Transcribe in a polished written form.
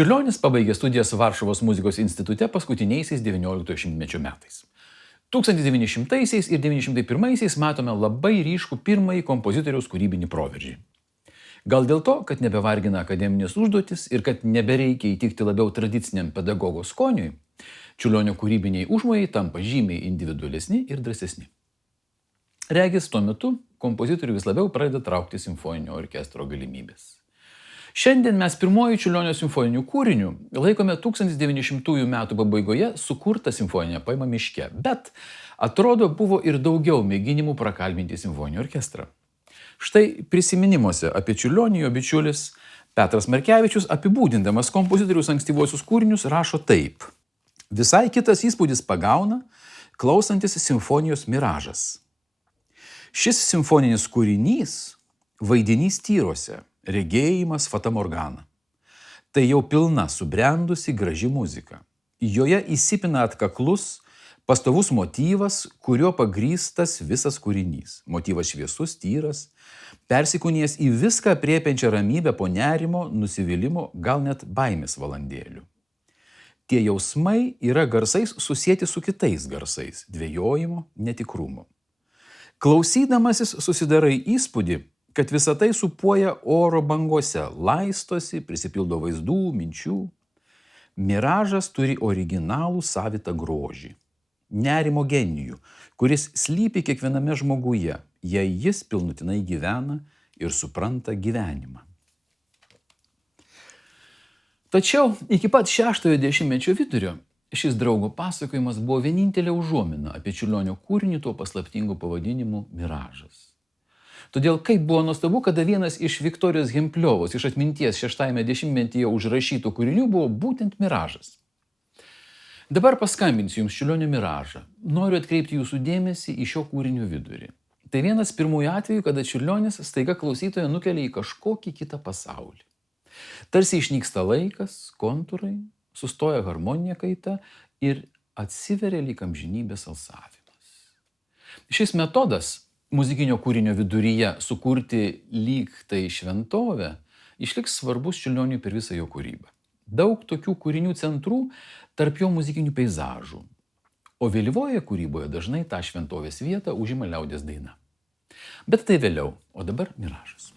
Čiurlionis pabaigė studijas Varšuvos muzikos institute paskutiniaisiais XIX šimtmečio metais. 1900 ir 1901 matome labai ryškų pirmąjį kompozitoriaus kūrybinį proveržį. Gal dėl to, kad nebevargina akademinės užduotis ir kad nebereikia įtikti labiau tradiciniam pedagogo skoniui, Čiurlionio kūrybiniai užmojai tampa žymiai individualesni ir drąsesni. Regis tuo metu kompozitorių vis labiau pradeda traukti simfoninio orkestro galimybės. Šiandien mes pirmojų Čiurlionio simfoninių kūrinių laikome 1900 metų pabaigoje sukurtą simfoninę poemą Miške, bet atrodo buvo ir daugiau mėginimų prakalbinti simfoninį orkestrą. Štai prisiminimuose apie Čiurlionį jo bičiulis Petras Markevičius apibūdindamas kompozitoriaus ankstyvuosius kūrinius rašo taip. Visai kitas įspūdis pagauna, klausantis simfonijos Miražas. Šis simfoninis kūrinys vaidinys tyruose, regėjimas fatamorgana. Tai jau pilna subrendusi graži muzika. Joje įsipina atkaklus, pastovus motyvas, kuriuo pagrįstas visas kūrinys. Motyvas šviesus, tyras, persikūnijęs į viską aprėpiančią ramybę po nerimo, nusivylimo, gal net baimės valandėlių. Tie jausmai yra garsais susieti su kitais garsais, dvejojimo, netikrumo. Klausydamasis susidarai įspūdį, kad visa tai supuoja oro bangose, laistosi, prisipildo vaizdų, minčių. Miražas turi originalų savitą grožį, nerimo genijų, kuris slypi kiekviename žmoguje, jei jis pilnutinai gyvena ir supranta gyvenimą. Tačiau iki pat 6-ojo dešimtmečio vidurio šis draugo pasakojimas buvo vienintelė užuomina apie Čiurlionio kūrinį tuo paslaptingu pavadinimu Miražas. Todėl kaip buvo nuostabu, kada vienas iš Viktorijos Hempliovos iš atminties 6-ame dešimtmetyje užrašytų kūrinių buvo būtent Miražas. Dabar paskambinsiu jums Čiurlionio Miražą. Noriu atkreipti jūsų dėmesį į šio kūrinio vidurį. Tai vienas pirmųjų atvejų, kada Čiurlionis staiga klausytoją nukelia į kažkokį kitą pasaulį. Tarsi išnyksta laikas, kontūrai, sustoja harmoninė kaita ir atsiveria lyg amžinybės alsavimas. Šis metodas muzikinio kūrinio viduryje sukurti lyg tai šventovę išliks svarbus Čiurlioniui per visą jo kūrybą. Daug tokių kūrinių centrų tarp jo muzikinių peizažų, o vėlyvoje kūryboje dažnai tą šventovės vietą užima liaudies daina. Bet tai vėliau, o dabar Miražas.